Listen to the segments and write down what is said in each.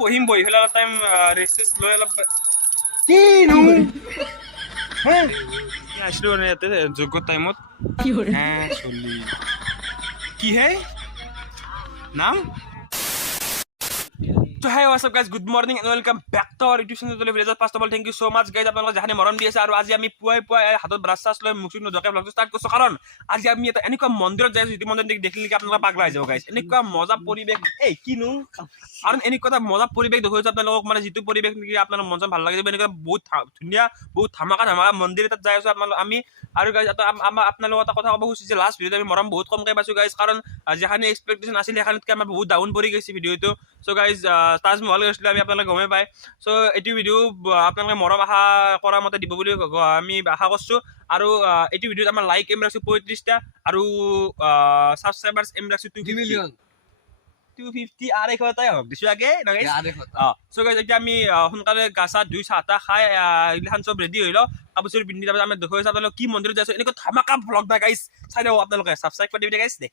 বহিম বহি পেলাই অলপ টাইম ৰেষ্ট লৈ অলপ কিনো আছিলো মানে ইয়াতে যোগ্য টাইমত চলি কি হে নাম So hey what's up guys, good morning and welcome back to our YouTube channel. First of all thank you so much guys আপোনালোকে জানি মৰম দি আছে আৰু আজি আমি পুৱাই পুৱাই হাতত ব্ৰাছ চাছ লৈ মুখ নধুৱাকৈ ব্লগটো ষ্টাৰ্ট কৰিছো কাৰণ আজি আমি এটা এনেকুৱা মন্দিৰত যাই আছো যিটো মন্দিৰ দেখিলে আপোনালোকে পাগলা হৈ যাব গাইছ এনেকুৱা মজা পৰিৱেশ এই কিনো কাৰণ এনেকুৱা এটা মজা পৰিৱেশ দেখুৱাইছো আপোনালোকক মানে যিটো পৰিৱেশ নেকি আপোনাৰ মন ভাল লাগি যাব এনেকুৱা বহুত ধুনীয়া বহুত ধামাকা মন্দিৰ এটাত যাই আছো আমি আৰু গাইছ আপোনালোকৰ এটা কথা ক'ব খুজিছে লাষ্ট ভিডিঅ'ত আমি মৰম বহুত কমকৈ পাইছো গাইছ কাৰণ যিখিনি এক্সপেক্টেশ্যন আছিল সেইখনতকৈ আমাৰ বহুত ডাউন পৰি গৈছে ভিডিঅ'টো চ' গাইজ তাজমহল গৈছিলোঁ আমি আপোনালোকে গমেই পায় চ' এইটো ভিডিঅ' আপোনালোকে মৰম আশা কৰা মতে দিব বুলি আমি আশা কৰিছোঁ আৰু এইটো ভিডিঅ'ত আমাৰ লাইক এম ৰাখিছোঁ 35টা আৰু ছাবস্ক্ৰাইবাৰ্ছ এম ৰাখিছোঁ 250 250 হওক দিছোঁ আগে চ' গাইজ এতিয়া আমি সোনকালে গা চা ধুই চাহ তাহ খাই এইগিলাখান চব ৰেডি হৈ লওঁ কাপোৰ চাপোৰ পিন্ধি তাৰপিছত আমি দেখুৱাইছোঁ আপোনালোকে কি মন্দিৰত যাইছোঁ এনেকুৱা ধামাকা ভ্লগ নাই গাইজ চাই লওক আপোনালোকে ছাবস্ক্ৰাইব কৰি দিবি গাইজ দে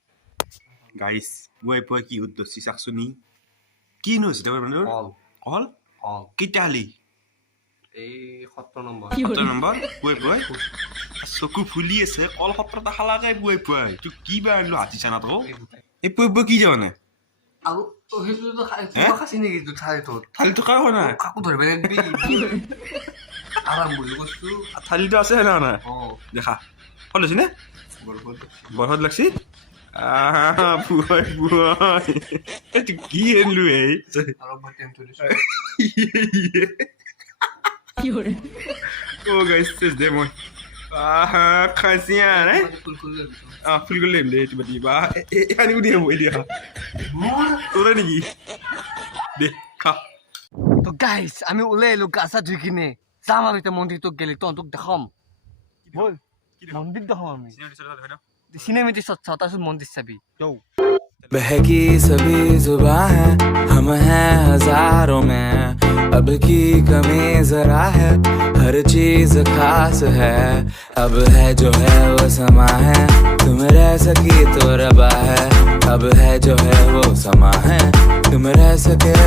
গাইজ পুৱাই পুৱাই কি উদ্দেশ্যি চাকচোন নি কিনো হৈছে কল কল কেইটা হালি এই 17 নম্বৰ পুৱাই পুৱাই চকু ফুলি আছে কল 17টা খালাকে পুৱাই পুৱাই তোক কি বা আনিলো হাতী চানাটো এই পুৱাই পুৱাই কি যাবানে আৰু সেইটো খাচি নেকি থালিটো কাৰ হোৱা নাই কাকো ধৰিব নিদিবি আৰাম বুলি কৈছো থালিটো আছে না নাই দেখা কল হৈছে নে বৰহত লাগছি পুৱাই পুৱাই এইটো কি আনিলো এই Oh guys, this is demo. Kasihan full full gelem deh tiba-tiba. Ini udah mau dia. Turun lagi. Deh, kah. তো গাইস আমি ওলাই এলো গা চা ধুই কিনে যাম আমি এতিয়া মন্দিৰটোক গেলি তহঁতক দেখাম বল মন্দিৰ দেখাম আমি চিনেমেটিক শ্বট চাওঁ তাৰপিছত মন্দিৰ চাবি যাও बहकी सभी जुबां है हम हैं हजारों में अब की कमी जरा है हर चीज खास है अब है जो है वो समा है तुम रह सकी तो रबा है अब है जो है वो समा है तुम रह सके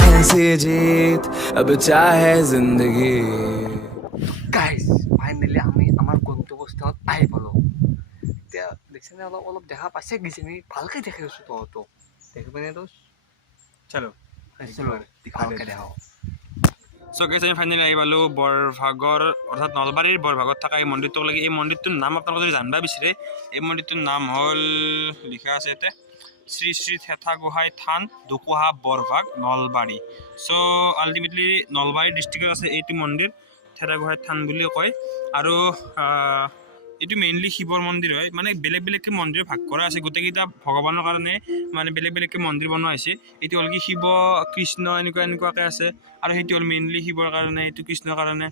ऐसी जीत अब चाहे जिंदगी গাইস ফাইনালি আমি আমাৰ গন্তব্যস্থানত আহি পালো এতিয়া দেখিছেনে অলপ দেখা পাইছে কিজানি ভালকে দেখি আছো তহঁতক দেখিবনে তো চলো ভালকে দেখাও চ' গাইছ আমি ফাইনেলি আহি পালোঁ বৰভাগৰ অৰ্থাৎ নলবাৰীৰ বৰভাগত থকা এই মন্দিৰটোক লাগি এই মন্দিৰটোৰ নাম আপোনালোকে যদি জানিব বিচাৰে এই মন্দিৰটোৰ নাম হ'ল লিখা আছে ইয়াতে শ্ৰী শ্ৰী থেথা গোহাঁই থান দুকোহা বৰভাগ নলবাৰী চ' আল্টিমেটলি নলবাৰী ডিষ্ট্ৰিক্টত আছে এইটো মন্দিৰ থেথা গোহাঁই থান বুলিও কয় আৰু এইটো মেইনলি শিৱৰ মন্দিৰ হয় মানে বেলেগ বেলেগকৈ মন্দিৰ ভাগ কৰা আছে গোটেইকেইটা ভগৱানৰ কাৰণে মানে বেলেগ বেলেগকৈ মন্দিৰ বনোৱা হৈছে এইটো হ'ল কি শিৱ কৃষ্ণ এনেকুৱাকৈ আছে আৰু সেইটো হ'ল মেইনলি শিৱৰ কাৰণে এইটো কৃষ্ণৰ কাৰণে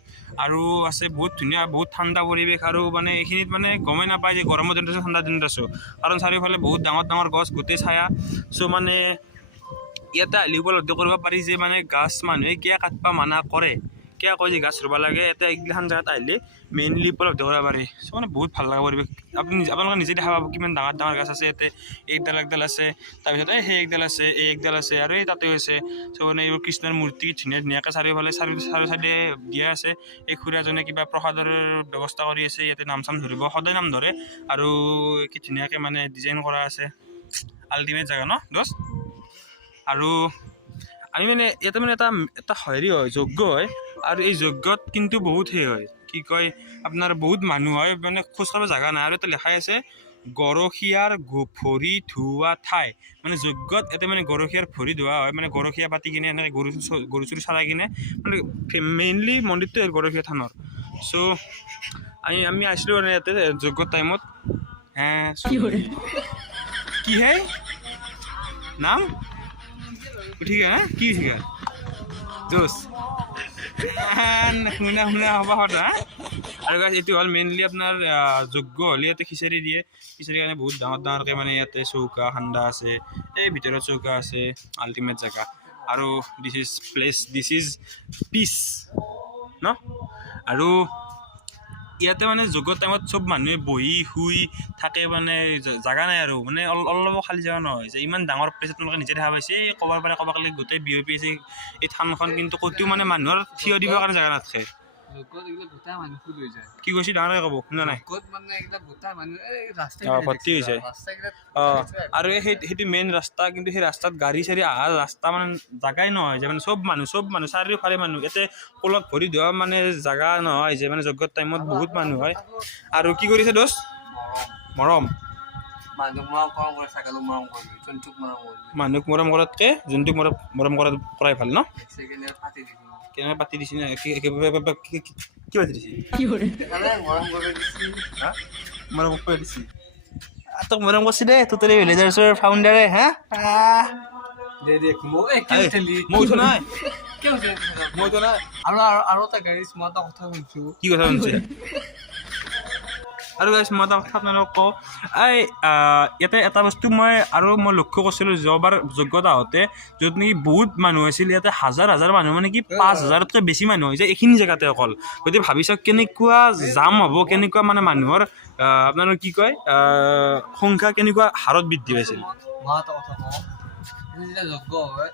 আৰু আছে বহুত ধুনীয়া বহুত ঠাণ্ডা পৰিৱেশ আৰু মানে এইখিনিত মানে গমেই নাপায় যে গৰমৰ দিনত আছোঁ ঠাণ্ডা দিনত আছোঁ কাৰণ চাৰিওফালে বহুত ডাঙৰ ডাঙৰ গছ গোটেই ছায়া চ' মানে ইয়াতে আহিলে উপলব্ধি কৰিব পাৰি যে মানে গাছ মানুহে কিয় কাটিব মানা কৰে কিয় কয় যে গাছ ৰুব লাগে এতিয়া এইগিলাখান জেগাত আহিলে মেইনলি উপলব্ধ কৰিব পাৰি চ' মানে বহুত ভাল লগা পৰিৱেশ আপোনালোকে নিজে দেখা পাব কিমান ডাঙৰ ডাঙৰ গাছ আছে ইয়াতে একডাল আছে তাৰপিছত সেই একডাল আছে এই একডাল আছে আৰু এই তাতেও আছে চ' মানে এইবোৰ কৃষ্ণৰ মূৰ্তি ধুনীয়া ধুনীয়াকৈ চাৰিওফালে চাৰি চাইডে দিয়া আছে এই খুৰীয়াজনে কিবা প্ৰসাদৰ ব্যৱস্থা কৰি আছে ইয়াতে নাম চাম ধৰিব সদায় নাম ধৰে আৰু কি ধুনীয়াকৈ মানে ডিজাইন কৰা আছে আল্টিমেট জেগা ন দোষ আৰু আমি মানে ইয়াতে মানে এটা হেৰি হয় যজ্ঞ হয় আৰু এই যজ্ঞত কিন্তু বহুত সেই হয় কি কয় আপোনাৰ বহুত মানুহ হয় মানে খোজকাঢ়িব জেগা নাই আৰু এটা লেখাই আছে গৰখীয়াৰ ভৰি ধোৱা ঠাই মানে যজ্ঞত ইয়াতে মানে গৰখীয়াৰ ভৰি ধোৱা হয় মানে গৰখীয়া পাতি কিনে এনেকৈ গৰু চৰু চৰাই কিনে মানে মেইনলি মন্দিৰটো গৰখীয়া থানৰ চ' আমি আহিছিলোঁ মানে ইয়াতে যজ্ঞৰ টাইমত কি হে নাম ঠিক আছে কি ঠিক আছে জোচ শুনা হ'ব সদা আৰু গাইছ এইটো হ'ল মেইনলি আপোনাৰ যজ্ঞ হ'লে ইয়াতে খিচাৰি দিয়ে খিচাৰিৰ কাৰণে বহুত ডাঙৰ ডাঙৰকৈ মানে ইয়াতে চৌকা সান্দা আছে এই ভিতৰত চৌকা আছে আল্টিমেট জেগা আৰু দিছ ইজ পিচ ন আৰু ইয়াতে মানে যোগৰ টাইমত চব মানুহে বহি শুই থাকে মানে জাগা নাই আৰু মানে অলপ খালী জেগা নহয় যে ইমান ডাঙৰ প্লেচ আপোনালোকে নিজে দেখা পাইছে ক'বাৰ পাৰে ক'বাক লাগি গোটেই বিয়পি আছে এই থানখন কিন্তু ক'তো মানে মানুহৰ থিয় দিবৰ কাৰণে জেগা নাথাকে যজ্ঞত এইবিলাক গোটাই মানুহ ফুল হৈ যায় কি কৈছে ডাঙৰকৈ ক'ব শুনা নাই যজ্ঞত মানে এইবিলাক গোটাই মানুহ এই ৰাস্তা ভৰ্তি হৈ যায় আৰু সেইটো মেইন ৰাস্তা কিন্তু সেই ৰাস্তাত গাড়ী চাড়ী অহা ৰাস্তা মানে জাগাই নহয় যে মানে চব মানুহ চাৰিওফালে মানুহ ইয়াতে কলত ভৰি ধোৱা মানে জাগা নহয় যে মানে যজ্ঞৰ টাইমত বহুত মানুহ হয় আৰু কি কৰিছে দোষ মৰম মানুহক মৰম কৰে ছাগলীক মৰম কৰিবি জন্তুক মৰম কৰিবি মানুহক মৰম কৰাতকৈ যোনটোক মৰম কৰাই ভাল ন ছেকেণ্ডে পাতি দিবি কেনেকৈ পাতি দিছি না কি পাতি দিছি মৰম কৰিব দিছি মৰম কৰি দিছি তোক মৰম কৰিছে দে তোৰ ভিলেজাৰ্ছৰ ফাউণ্ডাৰে হা দে মই কি উঠলি মই উঠা নাই কি উঠলি মই উঠা নাই আৰু এটা গাড়ী মই এটা কথা শুনিছো কি কথা শুনিছে আৰু গাইছ মই এটা কথা আপোনালোকক কওঁ এই ইয়াতে এটা বস্তু মই লক্ষ্য কৰিছিলোঁ যোৱাবাৰ যজ্ঞত আহোঁতে য'ত নেকি বহুত মানুহ আছিল ইয়াতে হাজাৰ মানুহ মানে কি 5,000তকৈ বেছি মানুহ হৈ যায় এইখিনি জেগাতে অকল গতিকে ভাবি চাওক কেনেকুৱা জাম হ'ব কেনেকুৱা মানে মানুহৰ আপোনালোকে কি কয় সংখ্যা কেনেকুৱা হাৰত বৃদ্ধি পাইছিল মই এটা কথা কওঁ যেতিয়া যজ্ঞ হয়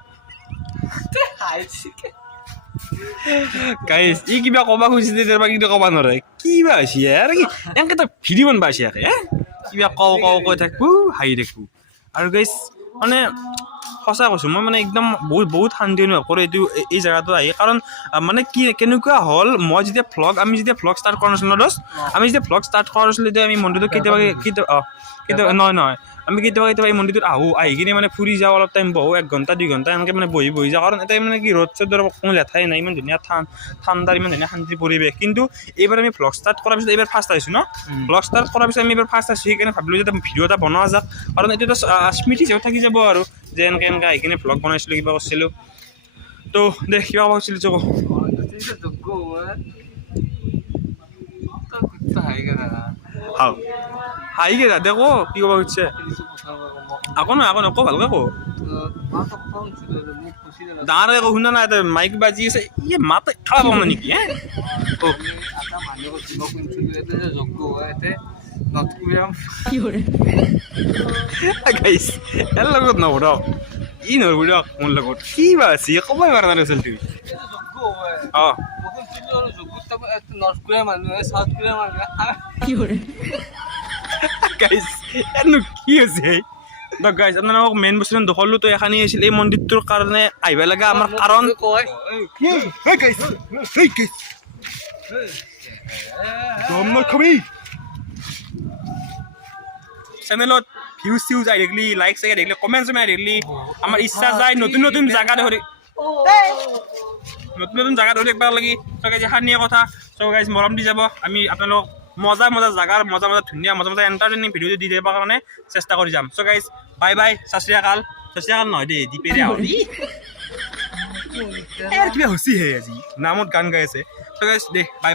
গাইছ ই কিবা ক'ব খুজিছিলে তাৰ পৰা কিন্তু ক'ব নোৱাৰে কিবা হৈছে আৰু কি এনেকৈ তই ভিডিঅ' বনাব আছে কিবা কৈ থাকবো হাঁহি থাকবো আৰু গাইছ মানে সঁচা কৈছোঁ মই মানে একদম বহুত শান্তি অনুভৱ কৰোঁ এই জেগাটো আহি কাৰণ মানে কি কেনেকুৱা হ'ল আমি যেতিয়া ভ্লগ ষ্টাৰ্ট কৰা নাছিলোঁ দোষ আমি যেতিয়া ভ্লগ ষ্টাৰ্ট কৰা নাছিলোঁ তেতিয়া আমি মন্দিৰটোত কেতিয়াবা নহয় আমি কেতিয়াবা এই মন্দিৰটোত আহি কিনে মানে ফুৰি যাওঁ অলপ টাইম বহোঁ 1 ঘণ্টা 2 ঘণ্টা এনেকৈ মানে বহি যাওঁ কাৰণ এতিয়া মানে কি ৰ'দ চ'দৰ কোনো লেঠাই নাই ইমান ধুনীয়া ঠাণ্ডাৰ ইমান ধুনীয়া শান্তিৰ পৰিৱেশ কিন্তু এইবাৰ আমি ভ্লগ ষ্টাৰ্ট কৰাৰ পিছত এইবাৰ ফাৰ্ষ্ট আহিছোঁ ন ভ্লগ ষ্টাৰ্ট কৰাৰ পিছত আমি এইবাৰ ফাৰ্ষ্ট আহিছোঁ সেইকাৰণে ভাবিলোঁ যে ভিডিঅ' এটা বনোৱা যাওক কাৰণ এইটো এটা স্মৃতি হিচাপে থাকি যাব আৰু যে এনেকৈ আহি কিনে ভ্লগ বনাইছিলোঁ কিবা কৰিছিলোঁ তো দে কিবা ক'ব খুজিছিলোঁ চকো যজ্ঞ হয় হাঁহিকে যা দে কো কি ক'ব খুজিছে আকৌ নহয় আকৌ ভালকৈ কওঁ ডাঙৰকৈ একো শুনা নাই মাইক বাজি আছে ই মাত খাব পাব নেকি গাইছ ইয়াৰ লগত নভৰক ই নভৰক মোৰ লগত কি বা আছে ক'বই পৰা নাই চলটো অঁ নৰ্থ কোৰিয়াৰ মানুহে চাউথ কোৰিয়াৰ মানুহে গাইছ ইয়াৰনো কি হৈছে গাইছ আপোনালোকক মেইন বস্তু দেখুৱালোঁ তো এখানি আছিল এই মন্দিৰটোৰ কাৰণে আহিব লগা আমাৰ কাৰণ চেনেলত ভিউজ আহি থাকিলে লাইক চাইক আহি থাকিলে কমেণ্ট চমেণ্ট আহি থাকিলে আমাৰ ইচ্ছা যায় নতুন জেগা ধৰি নতুন জেগা ধৰি একবাৰ লাগি চ' গাইজ এখানিয়ে কথা চ' গাইজ মৰম দি যাব আমি আপোনালোকক মজা জেগাৰ মজা ধুনীয়া মজা এণ্টাৰটেইনিং ভিডিঅ' দি দিবৰ কাৰণে চেষ্টা কৰি যাম চ' গাইজ বাই সত শ্ৰী আকাল নহয় দেই দীপেৰে কিবা হৈছে হে আজি নামত গান গাই আছে চ' গাইজ দে বাই